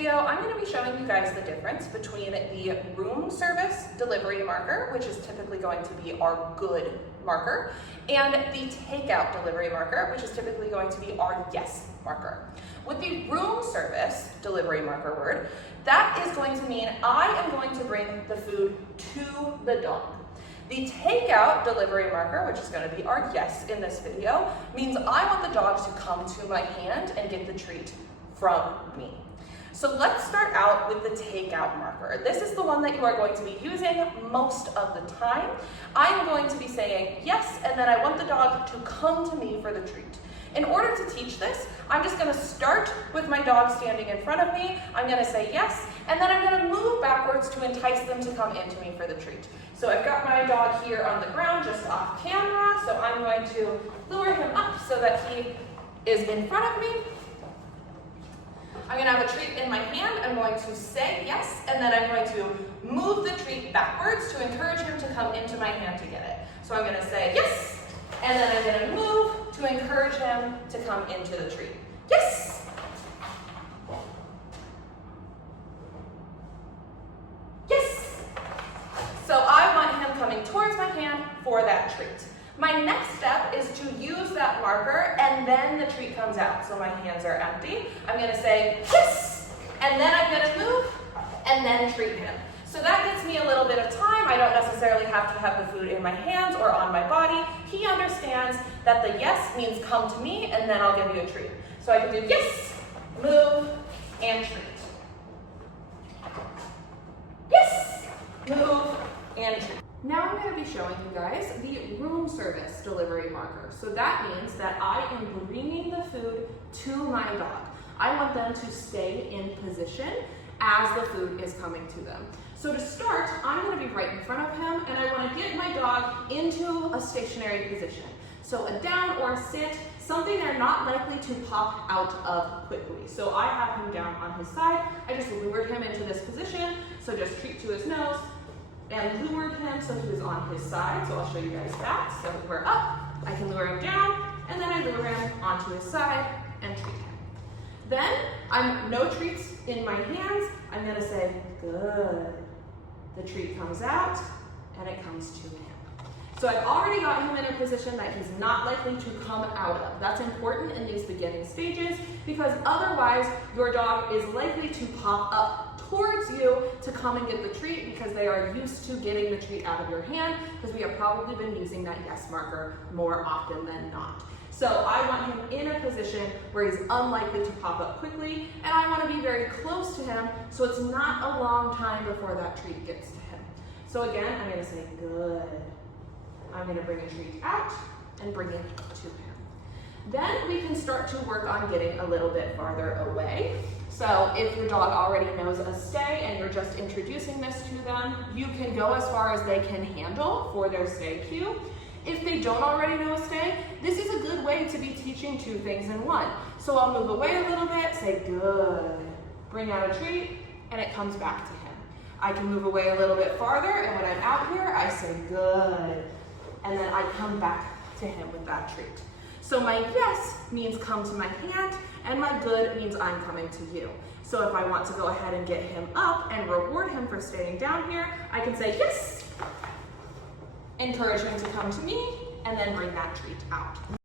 video, I'm going to be showing you guys the difference between the room service delivery marker, which is typically going to be our good marker, and the takeout delivery marker, which is typically going to be our yes marker. With the room service delivery marker word, that is going to mean I am going to bring the food to the dog. The takeout delivery marker, which is going to be our yes in this video, means I want the dog to come to my hand and get the treat from me. So let's start out with the takeout marker. This is the one that you are going to be using most of the time. I am going to be saying yes, and then I want the dog to come to me for the treat. In order to teach this, I'm just going to start with my dog standing in front of me. I'm going to say yes, and then I'm going to move backwards to entice them to come into me for the treat. So I've got my dog here on the ground just off camera, so I'm going to lure him up so that he is in front of me. I'm going to have a treat in my hand. I'm going to say yes, and then I'm going to move the treat backwards to encourage him to come into my hand to get it. So I'm going to say yes, and then I'm going to move to encourage him to come into the treat. Yes! Yes! So I want him coming towards my hand for that treat. My next step is to use that marker, and then the treat comes out. So my hands are empty. I'm going to say yes, and then I'm going to move, and then treat him. So that gives me a little bit of time. I don't necessarily have to have the food in my hands or on my body. He understands that the yes means come to me, and then I'll give you a treat. So I can do yes, move, and treat. Yes, move, and treat. Now I'm going to be showing you guys the room service delivery marker. So that means that I am bringing the food to my dog. I want them to stay in position as the food is coming to them. So to start, I'm going to be right in front of him, and I want to get my dog into a stationary position. So a down or a sit, something they're not likely to pop out of quickly. So I have him down on his side. I just lured him into this position. So just treat to his nose and lured him so he was on his side. So I'll show you guys that. So we're up, I can lure him down, and then I lure him onto his side and treat him. Then I'm no treats in my hands. I'm going to say good. The treat comes out, and it comes to him. So I've already got him in a position that he's not likely to come out of. That's important in these beginning stages, because otherwise your dog is likely to pop up towards you to come and get the treat, because they are used to getting the treat out of your hand, because we have probably been using that yes marker more often than not. So I want him in a position where he's unlikely to pop up quickly, and I want to be very close to him so it's not a long time before that treat gets to him. So again, I'm going to say good. I'm going to bring a treat out and bring it to him. Then we can start to work on getting a little bit farther away. So if your dog already knows a stay and you're just introducing this to them, you can go as far as they can handle for their stay cue. If they don't already know a stay, this is a good way to be teaching two things in one. So I'll move away a little bit, say good, bring out a treat, and it comes back to him. I can move away a little bit farther, and when I'm out here, I say good, and then I come back to him with that treat. So my yes means come to my hand, and my good means I'm coming to you. So if I want to go ahead and get him up and reward him for staying down here, I can say yes, encourage him to come to me, and then bring that treat out.